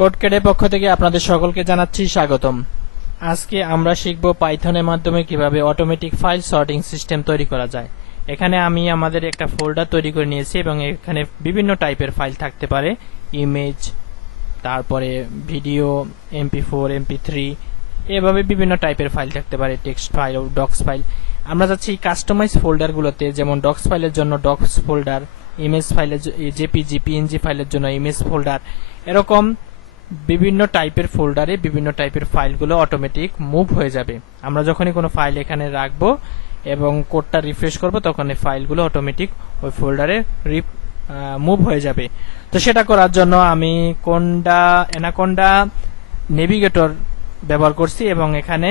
কোডক্যাডের পক্ষ থেকে আপনাদের সকলকে জানাচ্ছি স্বাগতম। আজকে আমরা শিখব পাইথনের মাধ্যমে কিভাবে অটোমেটিক ফাইল সর্টিং সিস্টেম তৈরি করা যায়। এখানে আমি আমাদের একটা ফোল্ডার তৈরি করে নিয়েছি এবং এখানে বিভিন্ন টাইপের ফাইল থাকতে পারে, ইমেজ, তারপরে ভিডিও, MP4, MP3, এভাবে বিভিন্ন টাইপের ফাইল থাকতে পারে, টেক্সট ফাইল ও ডক্স ফাইল। আমরা যাচ্ছি কাস্টমাইজ ফোল্ডারগুলোতে, যেমন ডক্স ফাইলের জন্য ডক্স ফোল্ডার, ইমেজ ফাইলের জেপিজি পিএনজি ফাইলের জন্য ইমেজ ফোল্ডার, এরকম বিভিন্ন টাইপের ফোল্ডারে বিভিন্ন টাইপের ফাইলগুলো অটোমেটিক মুভ হয়ে যাবে। আমরা যখনই কোনো ফাইল এখানে রাখবো এবং কোডটা রিফ্রেশ করব তখন এই ফাইলগুলো অটোমেটিক ওই ফোল্ডারে মুভ হয়ে যাবে। তো সেটা করার জন্য আমি অ্যানাকোন্ডা নেভিগেটর ব্যবহার করছি এবং এখানে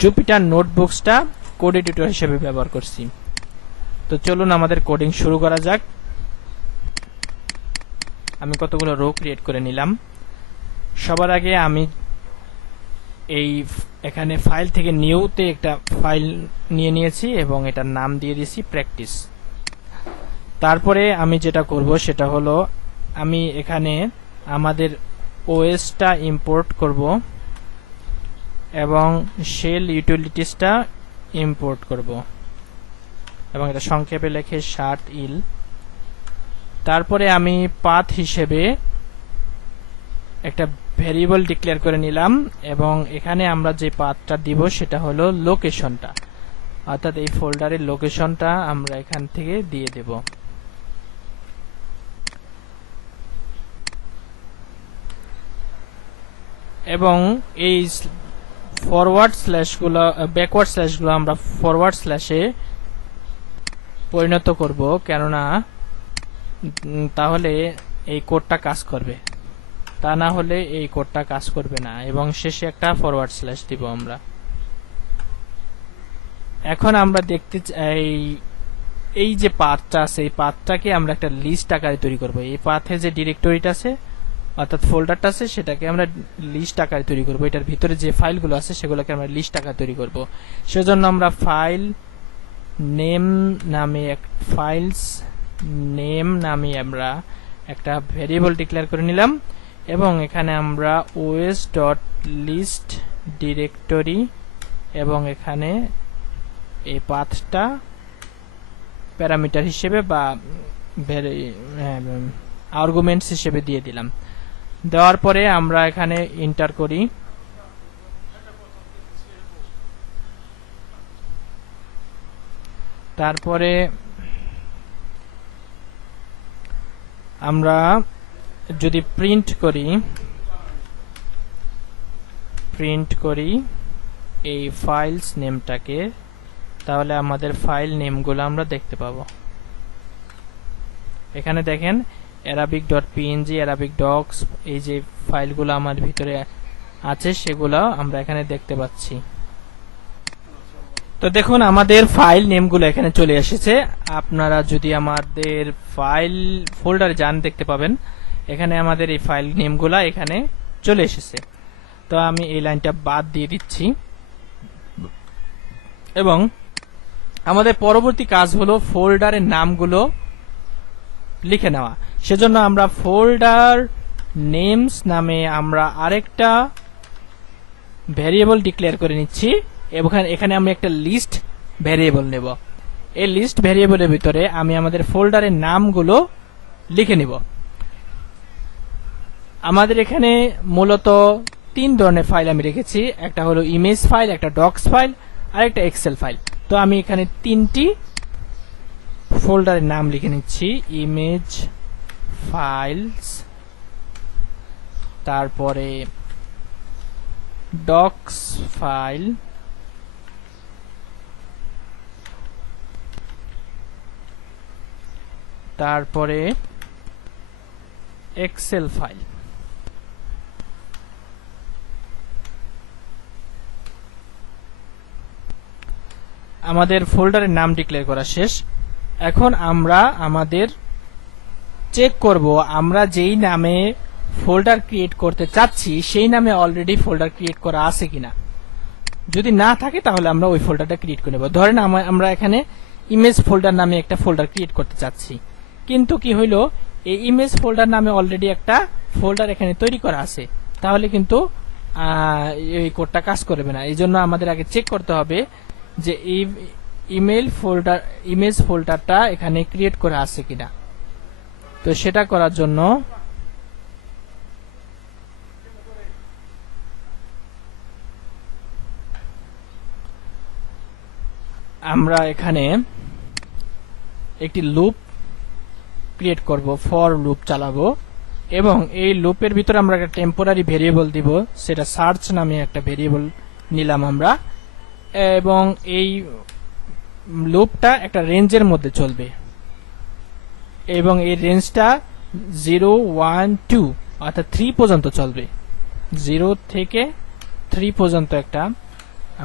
জুপিটার নোটবুকসটা কোড এডিটর হিসেবে ব্যবহার করছি। তো চলুন আমাদের কোডিং শুরু করা যাক। আমি কতগুলো রো ক্রিয়েট করে নিলাম। সবার আগে আমি এখানে ফাইল থেকে নিউতে একটা ফাইল নিয়ে নিয়েছি এবং এটার নাম দিয়ে দিয়েছি প্র্যাকটিস। তারপরে আমি যেটা করব সেটা হলো আমি এখানে আমাদের ওএসটা ইম্পোর্ট করব এবং শেল ইউটিলিটিসটা ইম্পোর্ট করব এবং এটা সংক্ষেপে লিখে শার্ট-ইল। তারপরে আমি পাথ হিসেবে একটা ভেরিয়েবল ডিক্লেয়ার করে নিলাম এবং এখানে আমরা যে পাথটা দিব সেটা হলো লোকেশনটা, অর্থাৎ এই ফোল্ডারের লোকেশনটা আমরা এখান থেকে দিয়ে দেব। এবং এই ফরওয়ার্ড স্ল্যাশগুলো ব্যাকওয়ার্ড স্ল্যাশগুলো আমরা ফরওয়ার্ড স্ল্যাশে পরিণত করব, কেননা তাহলে এই কোডটা কাজ করবে, তা না হলে এই কোডটা কাজ করবে না। এবং শেষে একটা ফরওয়ার্ড স্ল্যাশ দিব আমরা। এখন আমরা দেখতে চাই এই যে পাথটা আছে এই পাথটাকে আমরা একটা লিস্ট আকারে তৈরি করব। এই পাথে যে ডিরেক্টরিটা আছে অর্থাৎ ফোল্ডারটা আছে সেটাকে আমরা লিস্ট আকারে তৈরি করব। এটার ভিতরে যে ফাইলগুলো আছে সেগুলোকে আমরা লিস্ট আকারে তৈরি করব। সেজন্য আমরা ফাইল নেম নামে আমরা একটা ভেরিয়েবল ডিক্লেয়ার করে নিলাম এবং এখানে আমরা os.list ডিরেক্টরি এবং এখানে এই পাথটা প্যারামিটার হিসেবে বা আর্গুমেন্টস হিসেবে দিয়ে দিলাম। দেওয়ার পরে আমরা এখানে এন্টার করি। তারপরে আমরা যদি প্রিন্ট করি এই ফাইলস নেমটাকে, তাহলে আমাদের ফাইল নেমগুলো আমরা দেখতে পাবো। এখানে দেখেন arabic.png, arabic docs, এই যে ফাইলগুলো আমার ভিতরে আছে সেগুলো আমরা এখানে দেখতে পাচ্ছি। তো দেখুন আমাদের ফাইল নেমগুলো এখানে চলে এসেছে। আপনারা যদি আমাদের ফাইল ফোল্ডারে যান দেখতে পাবেন এখানে আমাদের এই ফাইল নেমগুলো এখানে চলে এসেছে। তো আমি এই লাইনটা বাদ দিয়ে দিচ্ছি এবং আমাদের পরবর্তী কাজ হলো ফোল্ডারের নামগুলো লিখে নেওয়া। সেজন্য আমরা ফোল্ডার নেমস নামে আমরা আরেকটা ভেরিয়েবল ডিক্লেয়ার করে নিচ্ছি এবং এখানে আমি একটা লিস্ট ভেরিয়েবল নেব। এই লিস্ট ভেরিয়েবলের ভিতরে আমি আমাদের ফোল্ডারের নামগুলো লিখে নিব। আমাদের এখানে মূলত 3 ধরনের ফাইল আমি রেখেছি, একটা হলো ইমেজ ফাইল, একটা ডক্স ফাইল আর একটা এক্সেল ফাইল। তো আমি এখানে 3টি ফোল্ডারের নাম লিখে নিচ্ছি, ইমেজ ফাইলস, তারপরে ডক্স ফাইল, তারপরে এক্সেল ফাইল। আমাদের ফোল্ডারের নাম ডিক্লেয়ার করা শেষ। এখন আমরা আমাদের চেক করব আমরা যেই নামে ফোল্ডার ক্রিয়েট করতে চাচ্ছি সেই নামে অলরেডি ফোল্ডার ক্রিয়েট করা আছে কিনা। যদি না থাকে তাহলে আমরা ওই ফোল্ডারটা ক্রিয়েট করে নেব। ধরেন আমরা এখানে ইমেজ ফোল্ডার নামে একটা ফোল্ডার ক্রিয়েট করতে চাচ্ছি, কিন্তু কি হইল এই ইমেজ ফোল্ডার নামে অলরেডি একটা ফোল্ডার এখানে তৈরি করা আছে, তাহলে কিন্তু এই কোডটা কাজ করবে না। এই জন্য আমাদের আগে চেক করতে হবে যে এই ইমেজ ফোল্ডারটা এখানে ক্রিয়েট করা আছে কিনা। তো সেটা করার জন্য আমরা এখানে একটি লুপ ক্রিয়েট করব, ফর লুপ চালাবো, এবং এই লুপের ভিতরে আমরা একটা টেম্পোরারি ভেরিয়েবল দিব, সেটা সার্চ নামে একটা ভেরিয়েবল নিলাম আমরা, এবং এই লুপটা একটা রেঞ্জের মধ্যে চলবে, এবং এই রেঞ্জটা 0, 1, 2 অর্থাৎ 3 পর্যন্ত চলবে। 0 থেকে 3 পর্যন্ত একটা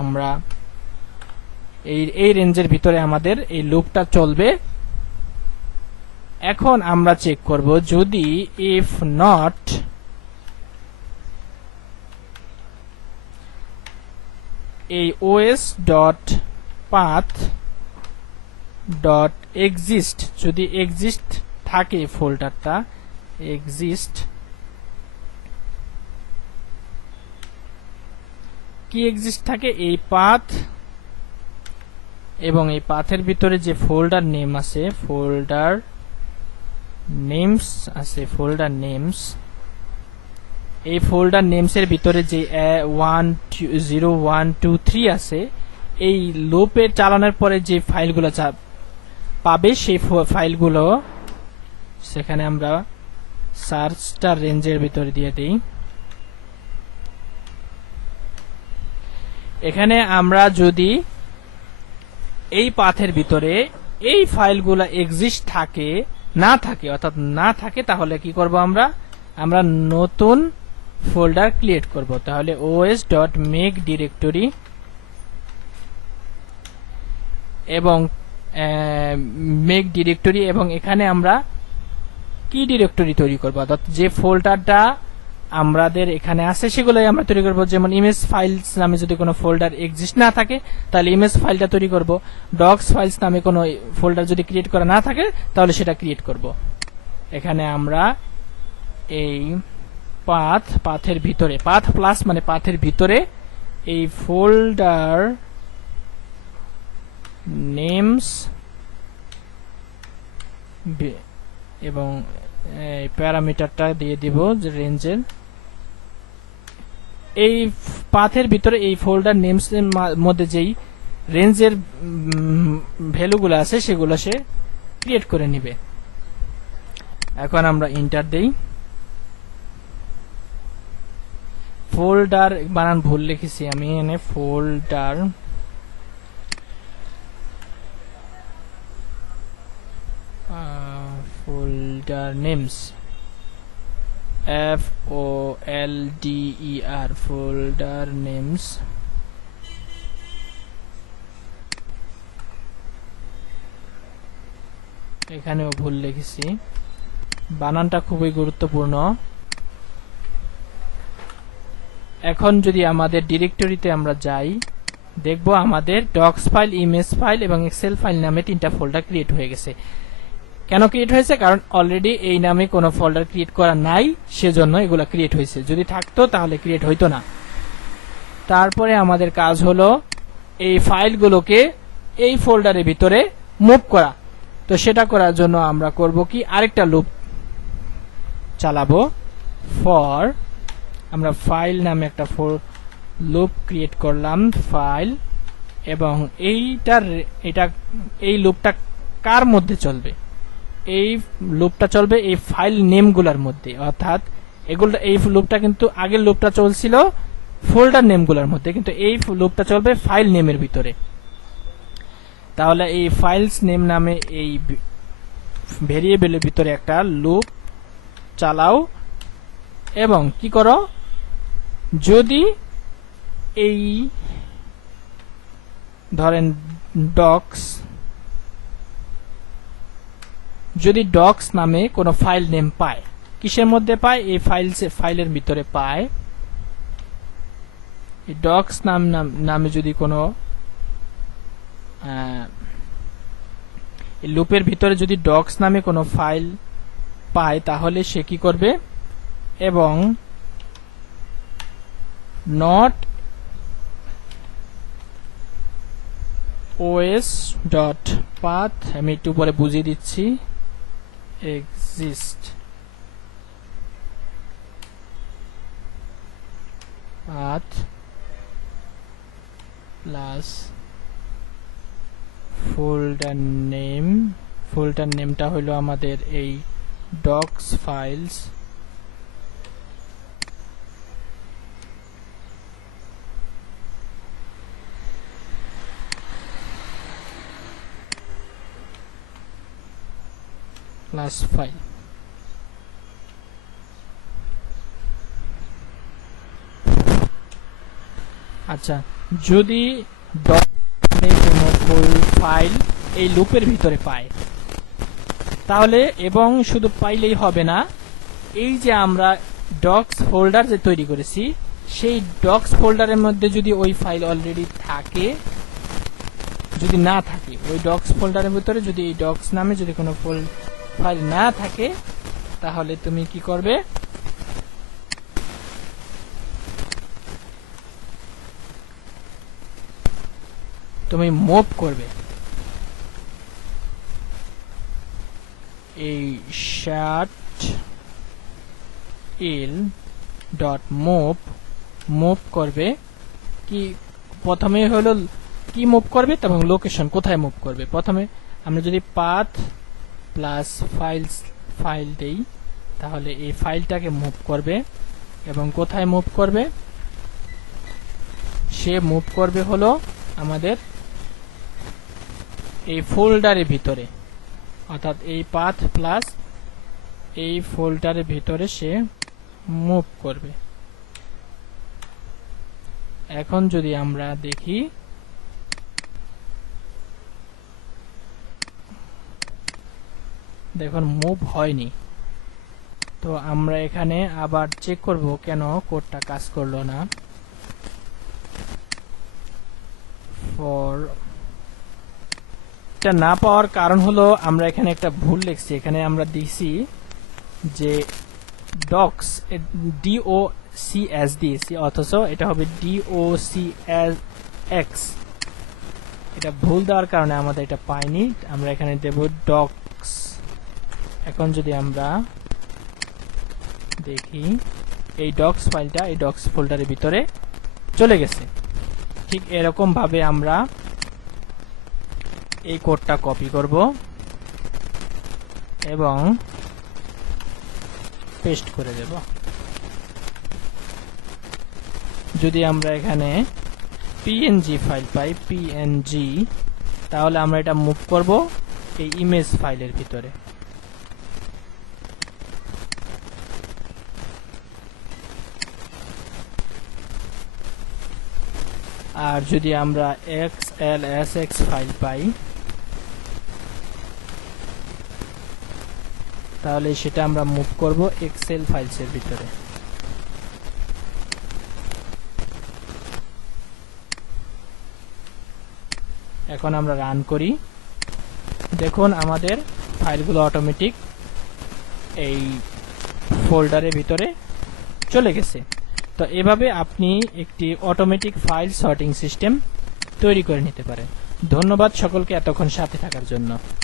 আমরা এই রেঞ্জের ভিতরে আমাদের এই লুপটা চলবে। এখন আমরা চেক করব যদি ইফ নট এই os.path.exist যদি এক্সিস্ট থাকে, ফোল্ডারটা এক্সিস্ট কি এক্সিস্ট থাকে, এই পাথ এবং এই পাথের ভিতরে যে ফোল্ডার নেম আছে, ফোল্ডার নেমস, এই ফোল্ডার নেমস এর ভিতরে যে 1 0 1 2 3 আছে, এই লুপের চালানোর পরে যে ফাইলগুলো পাবে সেই ফাইলগুলো সেখানে আমরা সার্চটা রেঞ্জের ভিতরে দিয়ে দেই। এখানে আমরা যদি এই পাথের ভিতরে এই ফাইলগুলো এক্সিস্ট থাকে না থাকে, অর্থাৎ না থাকে, তাহলে কি করব আমরা নতুন ফোল্ডার ক্রিয়েট করব। তাহলে os.make ডিরেক্টরি এবং মেক ডিরেক্টরি, এবং এখানে আমরা কি ডিরেক্টরি তৈরি করব, অর্থাৎ যে ফোল্ডারটা আমাদের এখানে আছে সেগুলোই আমরা তৈরি করব। যেমন ইমেজ ফাইলস নামে যদি কোনো ফোল্ডার এক্সিস্ট না থাকে তাহলে ইমেজ ফাইলটা তৈরি করব, ডক্স ফাইলস নামে কোনো ফোল্ডার যদি ক্রিয়েট করা না থাকে তাহলে সেটা ক্রিয়েট করব। এখানে আমরা এই পাথের ভিতরে, পাথ প্লাস মানে পাথের ভিতরে এই ফোল্ডার নেমস এবং এই প্যারামিটারটা দিয়ে দিব যে রেঞ্জের, এই পাথের ভিতরে এই ফোল্ডার নেমস এর মধ্যে যেই রেঞ্জের ভ্যালুগুলো আছে সেগুলো সে ক্রিয়েট করে নিবে। এখন আমরা এন্টার দেই। ফোল্ডার বানান ভুল লিখেছি আমি, এখানে folder names FOLDER folder names. এখানেও ভুল লিখেছি, বানানটা খুবই গুরুত্বপূর্ণ। এখন যদি আমাদের ডিরেক্টরিতে আমরা যাই, দেখব আমাদের ডক্স ফাইল, ইমেজ ফাইল এবং এক্সেল ফাইল নামে 3টা ফোল্ডার ক্রিয়েট হয়ে গেছে। কেন ক্রিয়েট হয়েছে? কারণ অলরেডি এই নামে কোনো ফোল্ডার ক্রিয়েট করা নাই, সেজন্য এগুলো ক্রিয়েট হয়েছে। যদি থাকতো তাহলে ক্রিয়েট হইতো না। তারপরে আমাদের কাজ হলো এই ফাইলগুলোকে এই ফোল্ডারের ভিতরে মুভ করা। তো সেটা করার জন্য আমরা করব কি, আরেকটা লুপ চালাবো, ফর আমরা ফাইল নামে একটা লুপ ক্রিয়েট করলাম, ফাইল, এবং এই লুপটা কার মধ্যে চলবে? এই লুপটা চলবে এই ফাইল নেমগুলোর মধ্যে, অর্থাৎ এই লুপটা কিন্তু আগের লুপটা চলছিল ফোল্ডার নেমগুলোর মধ্যে, কিন্তু এই লুপটা চলবে ফাইল নেমের ভিতরে। তাহলে এই ফাইলস নেম নামে এই ভেরিয়েবলের ভিতরে একটা লুপ চালাও, এবং কি করো, যদি এই ধরেন যদি ডক্স নামে কোনো ফাইল নেম পায়, কিসের মধ্যে পায়? এই ফাইলের ভিতরে পায়। এই ডক্স নামে যদি কোনো লুপের ভিতরে যদি ডক্স নামে কোনো ফাইল পায় তাহলে সে কি করবে, এবং নট os ডট পাথ, আমি একটু পরে বুঝিয়ে দিচ্ছি, exist path plus folder name, folder নেমটা হলো আমাদের এই ডক্স ফাইলস ক্লাস ফাইল। আচ্ছা, যদি কোনো ফাইল এই লুপের ভিতরে পায় তাহলে, এবং শুধু পাইলেই হবে না, এই যে আমরা ডক্স ফোল্ডার যে তৈরি করেছি সেই ডক্স ফোল্ডারের মধ্যে যদি ওই ফাইল অলরেডি থাকে, যদি না থাকে ওই ডক্স ফোল্ডারের ভিতরে যদি এই ডক্স নামে যদি কোনো ফাইল না থাকে তাহলে তুমি কি করবে, তুমি মুভ করবে এই শার্ট ইল ডট মুভ করবে কি, প্রথমে হলো কি মুভ করবে এবং লোকেশন কোথায় মুভ করবে। প্রথমে আমরা যদি পাথ প্লাস ফাইল দেই তাহলে এই ফাইলটাকে মুভ করবে, এবং কোথায় মুভ করবে, সে মুভ করবে হলো আমাদের এই ফোল্ডারের ভিতরে, অর্থাৎ এই পাথ প্লাস এই ফোল্ডারের ভিতরে সে মুভ করবে। এখন যদি আমরা দেখি, দেখুন মুভ হয়নি, তো আমরা এখানে আবার চেক করব কেন কোডটা কাজ করলো না। এটা না পাওয়ার কারণ হলো আমরা এখানে একটা ভুল লিখছি, এখানে আমরা দিছি যে ডক্স DOCS দিয়েছি, অথচ এটা হবে DOCX, এটা ভুল দেওয়ার কারণে আমাদের এটা পাইনি, আমরা এখানে দেব ডক্স। এখন যদি আমরা দেখি এই ডক্স ফাইলটা এই ডক্স ফোল্ডারের ভিতরে চলে গেছে। ঠিক এরকম ভাবে আমরা এই কোডটা কপি করব এবং পেস্ট করে দেব। যদি আমরা এখানে PNG ফাইল পাই, PNG, তাহলে আমরা এটা মুভ করব এই ইমেজ ফাইলের ভিতরে। আর যদি আমরা XLSX ফাইল পাই তাহলে সেটা আমরা মুভ করব এক্সেল ফাইলসের ভিতরে। এখন আমরা রান করি, দেখুন আমাদের ফাইলগুলো অটোমেটিক এই ফোল্ডারের ভিতরে চলে গেছে। তো এভাবে আপনি একটি অটোমেটিক ফাইল সর্টিং সিস্টেম তৈরি করে নিতে পারেন। ধন্যবাদ সকলকে এতক্ষণ সাথে থাকার জন্য।